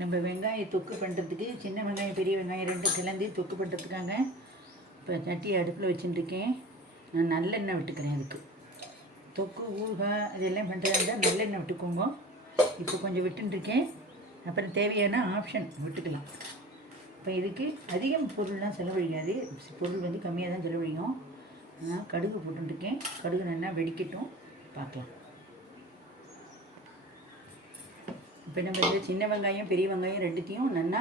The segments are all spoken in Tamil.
நம்ம வெங்காயம் தொக்கு பண்ணுறதுக்கு சின்ன வெங்காயம் பெரிய வெங்காயம் ரெண்டும் கலந்து தொக்கு பண்ணுறதுக்காக இப்போ சட்டியை அடுப்பில் வச்சுட்டுருக்கேன். நான் நல்லெண்ணெய் விட்டுக்கிறேன். அதுக்கு தொக்கு ஊறுகாய் இதெல்லாம் பண்ணுறதா இருந்தால் நல்லெண்ணெய் விட்டுக்கோங்க. இப்போ கொஞ்சம் விட்டுருக்கேன். அப்புறம் தேவையான ஆப்ஷன் விட்டுக்கலாம். இப்போ இதுக்கு அதிகம் பொருள்லாம் செலவழியாது, பொருள் வந்து கம்மியாக தான் செலவழியும். நான் கடுகு போட்டுருக்கேன். கடுகு நல்லா வெடிக்கட்டும், பார்க்கலாம். இப்போ நம்ம இது சின்ன வெங்காயம் பெரிய வெங்காயம் ரெண்டுத்தையும் நல்லா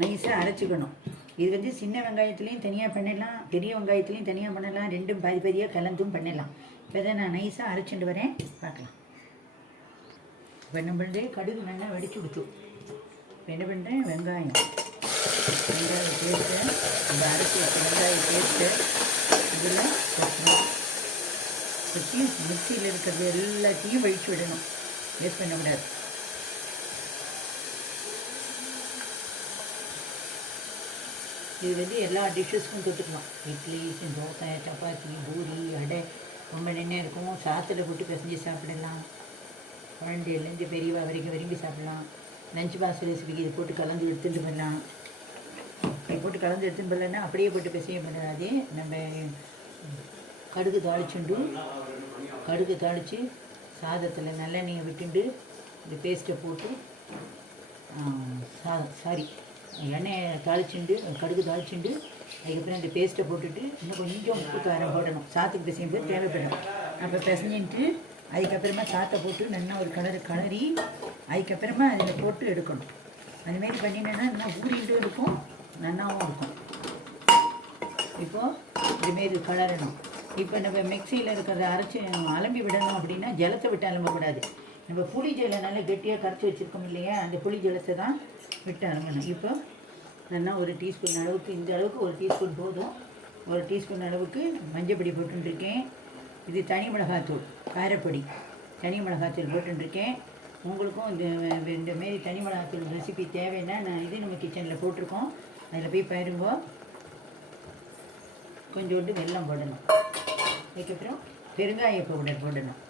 நைஸாக அரைச்சிக்கணும். இது வந்து சின்ன வெங்காயத்துலேயும் தனியாக பண்ணிடலாம், பெரிய வெங்காயத்துலேயும் தனியாக பண்ணலாம், ரெண்டும் பாதி பாதியாக கலந்தும் பண்ணிடலாம். இப்போ இதை நான் நைஸாக அரைச்சிட்டு வரேன், பார்க்கலாம். இப்போ நம்மளுடைய கடுகு நல்லா வெடிச்சு விடுச்சு. இப்போ என்ன பண்ணுறேன், வெங்காய பேஸ்ட்டு, இந்த அரைச்சி வெங்காய பேஸ்ட்டு இதில் கொட்டணும். கொட்டி மிக்சியில் இருக்கிறது எல்லாத்தையும் வழித்து விடணும், வேஸ்ட் பண்ணக்கூடாது. இது வந்து எல்லா டிஷ்ஷஸ்க்கும் தொட்டுக்கலாம். இட்லி, தோசை, சப்பாத்தி, பூரி, அடை ரொம்ப நெண்ணெய் இருக்கும். சாத்தில் போட்டு பிசைஞ்சு சாப்பிடலாம். குழந்தைலேருந்து பெரியவா வரைக்கும் விரும்பி சாப்பிடலாம். லஞ்ச் பாக்ஸ் ரெசிபிக்கு இது போட்டு கலந்து எடுத்துகிட்டு போடலாம். இது போட்டு கலந்து எடுத்துகிட்டு போடலன்னா அப்படியே போட்டு பிசைய பண்ணாதே. நம்ம கடுகு தாளிச்சுண்டு, கடுகு தாளித்து சாதத்தில் நல்லெண்ணெயை விட்டுண்டு இந்த பேஸ்ட்டை போட்டு எண்ணெயை தாளிச்சுண்டு, கடுகு தாளிச்சுண்டு, அதுக்கப்புறம் இந்த பேஸ்ட்டை போட்டுட்டு இன்னும் கொஞ்சம் உப்பு காரம் போடணும். சாத்துக்கு பிசையும்போது தேவைப்படும். அப்போ பிசைஞ்சிட்டு அதுக்கப்புறமா சாத்தை போட்டு நல்லா ஒரு கலரி அதுக்கப்புறமா அதில் போட்டு எடுக்கணும். அதுமாரி பண்ணினேன்னா நல்லா ஊறிட்டும் இருக்கும், நல்லாவும் இருக்கும். இப்போது இதுமாரி கலரணும். இப்போ நம்ம மிக்சியில் இருக்கிறத அரைச்சி அலம்பி விடணும். அப்படின்னா ஜலத்தை விட்டு அலம்பக்கூடாது. நம்ம புளி ஜலை நல்லா கெட்டியாக கரைச்சி வச்சுருக்கோம் இல்லையா, அந்த புளி ஜலத்தை தான் விட்டு அலம்பணும். இப்போ நல்லா ஒரு டீஸ்பூன் அளவுக்கு, இந்த அளவுக்கு ஒரு டீஸ்பூன் போதும். ஒரு டீஸ்பூன் அளவுக்கு மஞ்சப்பொடி போட்டுருக்கேன். இது தனி மிளகாத்தூள், காரப்பொடி, தனி மிளகாத்தூள் போட்டுருக்கேன். உங்களுக்கும் இந்தமாரி தனி மிளகாத்தூள் ரெசிபி தேவைன்னா நான் இது நம்ம கிச்சனில் போட்டிருக்கோம், அதில் போய் பாருங்க. கொஞ்சோண்டு வெல்லம் போடணும். அதுக்கப்புறம் பெருங்காய பவுடர் போடணும்.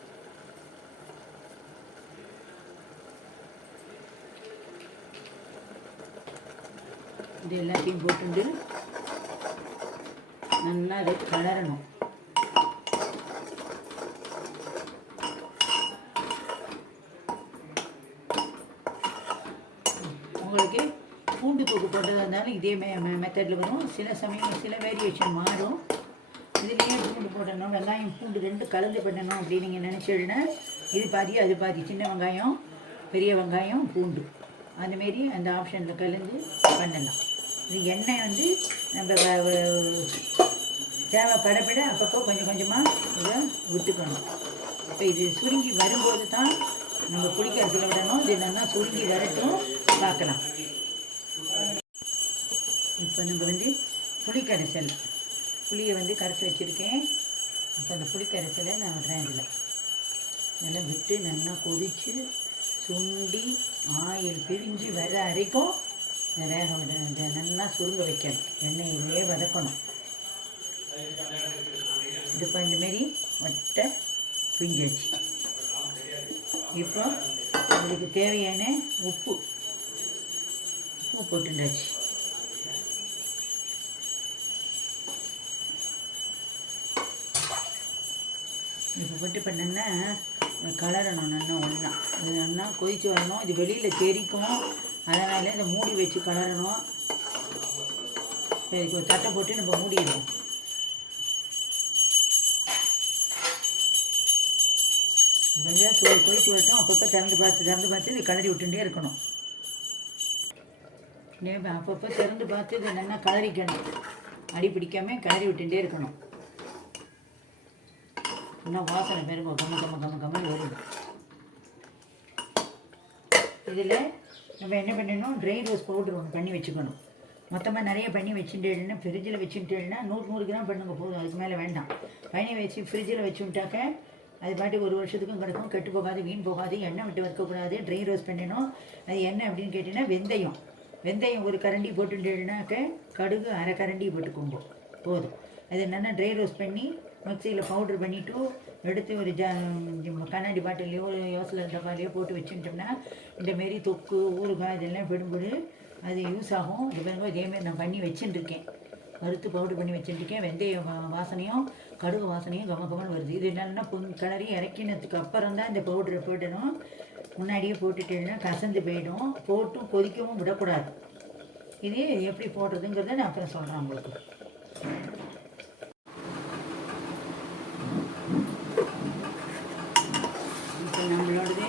இது எல்லாத்தையும் போட்டு நல்லா அதை கலரணும். உங்களுக்கு பூண்டு தூக்கு போட்டதாக இருந்தாலும் இதே மெத்தடில் வரும். சில சமயம் சில வேரியேஷன் மாறும். இதுலேயே பூண்டு போடணும், வெங்காயம் பூண்டு ரெண்டு கலந்து பண்ணணும் அப்படின்னு நீங்கள் நினச்சிடுன்னா இது பாதி அது பாதி. சின்ன வெங்காயம் பெரிய வெங்காயம் பூண்டு அந்தமாரி அந்த ஆப்ஷனில் கலந்து பண்ணலாம். இது எண்ணெய் வந்து நம்ம தேவைப்படப்பட அப்பப்போ கொஞ்சம் கொஞ்சமாக இதை விட்டுக்கணும். இப்போ இது சுருங்கி வரும்போது தான் நம்ம புளிக்கரைசல் விடணும். இது நல்லா சுருங்கி வரட்டும், பார்க்கலாம். இப்போ நம்ம வந்து புளிக்கரைசல், புளியை வந்து கரைச்சி வச்சுருக்கேன். இப்போ அந்த புளிக்கரைசலை நான் விடுறேன். இதில் நல்லா விட்டு நல்லா கொதித்து சுண்டி ஆயில் பிரிஞ்சு வர வரைக்கும் வேக விட நல்லா சுருங்க வைக்கணும். எண்ணெயிலே வதக்கணும். இது இப்போ இந்தமாரி ஒட்டை பிஞ்சிடுச்சு. இப்போ அதுக்கு தேவையான உப்பு போட்டுண்டாச்சு. இப்போ போட்டு பண்ணோன்னா கலரணும் நல்லா ஒன்றா. இது நல்லா கொதித்து வரணும். இது வெளியில் தெரிக்கும், அதனால் இதை மூடி வச்சு கலரணும். இதுக்கு ஒரு தட்டை போட்டு நம்ம மூடிடுவோம். கொஞ்சம் கொதித்து வரட்டும். அப்பப்போ திறந்து பார்த்து இது கலரி விட்டுட்டே இருக்கணும். அப்பப்போ திறந்து பார்த்து இதை நல்லா கலரிக்கணும். அடி பிடிக்காமல் கலரி விட்டுட்டே இருக்கணும். இன்னும் வாசனை பெருங்க கம்ம வருது. இதில் நம்ம என்ன பண்ணணும், ட்ரை ரோஸ் பவுட்ரு ஒன்று பண்ணி வச்சுக்கணும். மொத்தமாக நிறைய பண்ணி வச்சுட்டேன்னா ஃப்ரிட்ஜில் வச்சுட்டேன்னா 100 கிராம் பண்ணுங்க போதும், அதுக்கு மேலே வேண்டாம். பண்ணி வச்சு ஃப்ரிட்ஜில் வச்சுட்டாக்க அது பாட்டுக்கு 1 வருஷத்துக்கும் கிடக்கும், கெட்டு போகாது, வீண் போகாது. எண்ணெய் விட்டு வறுக்கக்கூடாது, ட்ரை ரோஸ் பண்ணணும். அது என்ன அப்படின்னு கேட்டிங்கன்னா வெந்தயம் ஒரு கரண்டி போட்டுட்டேன்னாக்க கடுகு அரை கரண்டி போட்டுக்கோங்க போதும். அது என்னென்னா ட்ரை ரோஸ்ட் பண்ணி மிக்சியில் பவுட்ரு பண்ணிவிட்டு எடுத்து ஒரு கண்ணாடி பாட்டிலையோ யோசில் டப்பாலையோ போட்டு வச்சுட்டோம்னா இந்தமாரி தொக்கு ஊறுகாய் இதெல்லாம் விடும்போது அது யூஸ் ஆகும். இது பாருங்க இதேமாரி நான் பண்ணி வச்சுட்டுருக்கேன். வறுத்து பவுட்ரு பண்ணி வச்சுட்டுருக்கேன். வெந்தய வாசனையும் கடுகு வாசனையும் கமகமன்னு வருது. இது என்னென்னா கிளறி இறக்கினதுக்கு அப்புறம் தான் இந்த பவுட்ரை போடணும். முன்னாடியே போட்டுட்டேன்னா கசந்து போயிடும். போட்டும் கொதிக்கவும் விடக்கூடாது. இது எப்படி போடுறதுங்கிறத நான் அப்புறம் சொல்கிறேன் உங்களுக்கு. இப்போ நம்மளோடது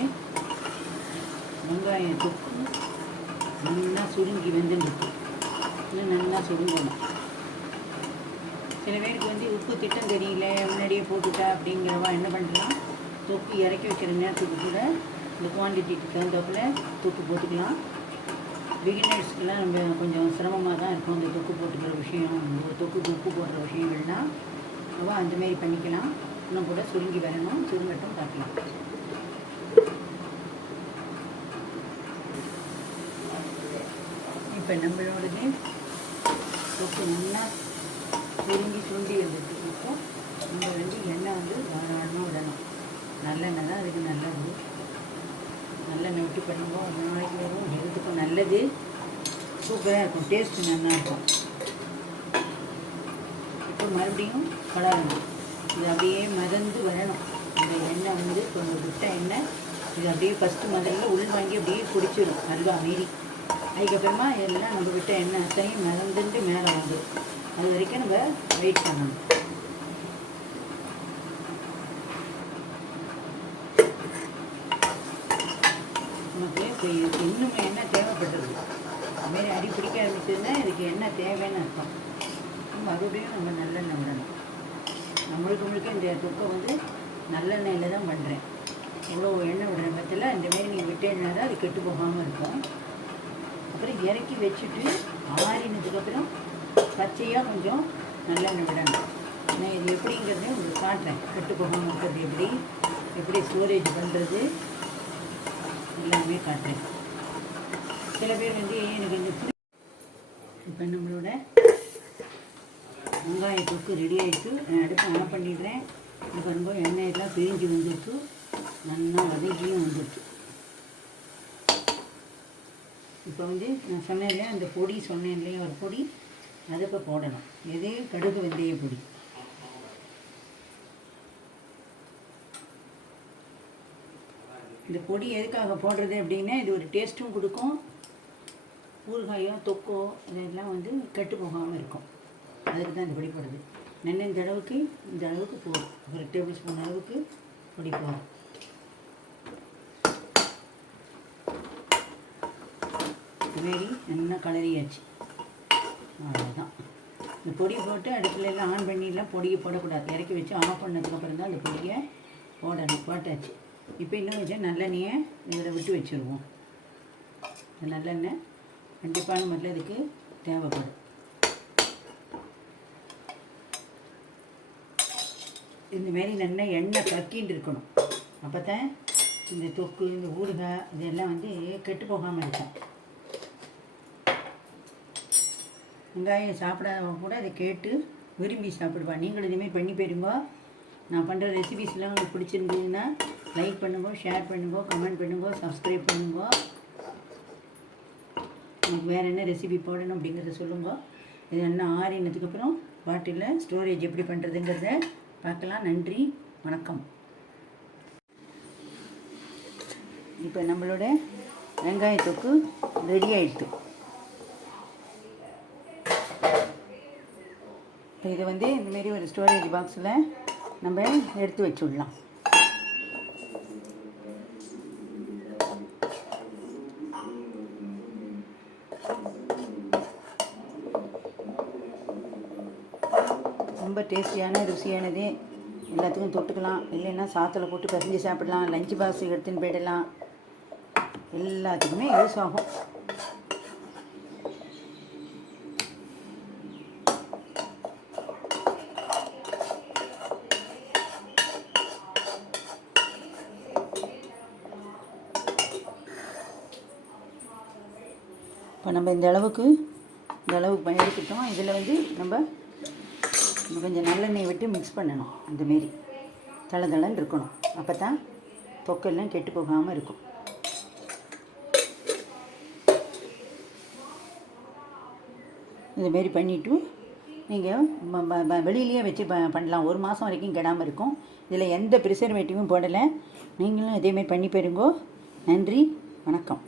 வெங்காயம் தொக்கு நல்லா சுருங்கி வெந்துருக்கு. இன்னும் நல்லா சுருங்கணும். சில பேருக்கு வந்து உப்பு திட்டம் தெரியல, முன்னாடியே போட்டுட்டா அப்படிங்கிறவா என்ன பண்ணுறலாம், தொக்கு இறக்கி வைக்கிற நேரத்துக்கு கூட இந்த குவான்டிட்டிக்கு தகுந்தப்பில் தொக்கு போட்டுக்கலாம். பிகினர்ஸ்க்கெலாம் நம்ம கொஞ்சம் சிரமமாக தான் இருக்கும் இந்த தொக்கு போட்டுக்கிற விஷயம். தொக்குக்கு உப்பு போடுற விஷயங்கள்னால் அவள் அந்தமாரி பண்ணிக்கலாம். இன்னும் கூட சுருங்கி வரணும். சுருங்கட்டும் பார்க்கலாம். இப்போ நம்மளோடது தொக்கு நல்லா சுருங்கி சுண்டி வந்துட்டு இப்போ நம்ம வந்து எண்ணெய் வந்து தாராளமாக விடணும். நல்லெண்ணெய் தான் அதுக்கு நல்லது. நல்லெண்ணெய் விட்டு பண்ணும்போது ஒரு நாளைக்கு வரும். ஹெல்த்துக்கும் நல்லது. சூப்பராக இருக்கும். டேஸ்ட்டு நல்லாயிருக்கும். இப்போ மறுபடியும் கலரணும். இது அப்படியே மறந்து வரணும். இந்த எண்ணெய் வந்து கொஞ்சம் விட்ட எண்ணெய் இது அப்படியே ஃபஸ்ட்டு முதல்ல உள் வாங்கி அப்படியே பிடிச்சிடும் அல்வா மீறி. அதுக்கப்புறமா எல்லாம் நம்ம விட்ட எண்ணெய் அத்தையும் மறந்துட்டு மேலே வந்து அது வரைக்கும் நம்ம வெயிட் பண்ணணும். நமக்கு இப்போ இன்னும் எண்ணெய் தேவைப்படுறது. அதுமாரி அடி பிடிக்க ஆரம்பிச்சதுன்னா இதுக்கு எண்ணெய் தேவைன்னு அர்த்தம். மறுபடியும் நம்ம நல்லெண்ணெய் விடணும். முழுக்க இந்த தொக்கை வந்து நல்லெண்ணெயில் தான் பண்ணுறேன். இவ்வளோ எண்ணெய் விடுற பட்சத்தில் இந்தமாரி நீங்கள் விட்டேன்னா தான் அது கெட்டு போகாமல் இருக்கும். அப்புறம் இறக்கி வச்சுட்டு ஆறினதுக்கப்புறம் பச்சையாக கொஞ்சம் நல்லெண்ணெய் விடணும். நான் இது எப்படிங்கிறதே உங்களுக்கு காட்டுறேன். கெட்டு போகாமல் இருக்கிறது எப்படி ஸ்டோரேஜ் பண்ணுறது எல்லாமே காட்டுறேன். சில பேர் வந்து எனக்கு இந்த இப்போ நம்மளோட வெங்காய தொக்கு ரெடி ஆகிட்டு நான் அடுப்பு ஆன் பண்ணிடுறேன். இப்போ ரொம்ப எண்ணெயெல்லாம் பிரிஞ்சு வந்துட்டு நல்லா வதக்கியும் வந்துட்டு இப்போ வந்து நான் சொன்னேன் இல்லையா அந்த பொடி சொன்னேன் இல்லையா ஒரு பொடி அதை இப்போ போடணும். எது கடுகு வெந்தய பொடி. இந்த பொடி எதுக்காக போடுறது அப்படின்னா இது ஒரு டேஸ்ட்டும் கொடுக்கும். ஊறுகாயோ தொக்கோ இதெல்லாம் வந்து கெட்டு போகாமல் இருக்கும். அதுக்கு தான் இந்த பொடி போடுறது. நெண்ணெய் இந்த அளவுக்கு போடும். ஒரு டேபிள் ஸ்பூன் அளவுக்கு பொடி போடும். இதுமாரி நல்லா கலரியாச்சு. அவ்வளோதான். இந்த பொடியை போட்டு அடுப்பில் எல்லாம் ஆன் பண்ணிடலாம். பொடியை போடக்கூடாது. இறக்கி வச்சு ஆஃப் பண்ணதுக்கப்புறம் தான் அந்த பொடியை போடணும். போட்டாச்சு. இப்போ இன்னும் வச்சு நல்லெண்ணெயை இதில் விட்டு வச்சுருவோம். இந்த நல்லெண்ணெய் கண்டிப்பான முறையில் இதுக்கு தேவைப்படும். இந்தமாரி நல்லா எண்ணெய் கக்கின்னு இருக்கணும். அப்போ தான் இந்த தொக்கு இந்த ஊறுகாய் இதெல்லாம் வந்து கெட்டு போகாமல் இருக்கும். வெங்காயம் சாப்பிடாதவங்க கூட அதை கேட்டு விரும்பி சாப்பிடுவா. நீங்களும் இதுமாரி பண்ணி போயிருங்க. நான் பண்ணுற ரெசிபிஸ்லாம் உங்களுக்கு பிடிச்சிருந்ததுன்னா லைக் பண்ணுங்க, ஷேர் பண்ணுங்க, கமெண்ட் பண்ணுங்க, சப்ஸ்கிரைப் பண்ணுங்க. உங்களுக்கு வேறு என்ன ரெசிபி போடணும் அப்படிங்கிறத சொல்லுங்க. இது என்ன ஆறினதுக்கப்புறம் பாட்டிலில் ஸ்டோரேஜ் எப்படி பண்ணுறதுங்கிறத பார்க்கலாம். நன்றி, வணக்கம். இப்போ நம்மளோட வெங்காய தொக்கு ரெடி ஆகிடுது. இதை வந்து இந்தமாரி ஒரு ஸ்டோரேஜ் பாக்ஸில் நம்ம எடுத்து வச்சுடலாம். ரொம்ப டேஸ்டியான ருசியானது. எல்லாத்துக்கும் தொட்டுக்கலாம். இல்லைன்னா சாத்தில் போட்டு பசஞ்சு சாப்பிடலாம். லஞ்ச் பாக்ஸ் எடுத்துன்னு போயிடலாம். எல்லாத்துக்குமே யூஸ் ஆகும். இப்போ நம்ம இந்த அளவுக்கு எடுத்துட்டோம். இதில் வந்து நம்ம இன்னும் கொஞ்சம் நல்லெண்ணெய் விட்டு மிக்ஸ் பண்ணணும். அந்தமாரி தளன்னு இருக்கணும். அப்போ தான் தொக்கெல்லாம் கெட்டு போகாமல் இருக்கும். இதுமாரி பண்ணிவிட்டு நீங்கள் வெளியிலேயே வச்சு பண்ணலாம். 1 மாதம் வரைக்கும் கெடாமல் இருக்கும். இதில் எந்த ப்ரிசர்வேட்டிவும் போடலை. நீங்களும் இதேமாரி பண்ணி பாருங்கோ. நன்றி, வணக்கம்.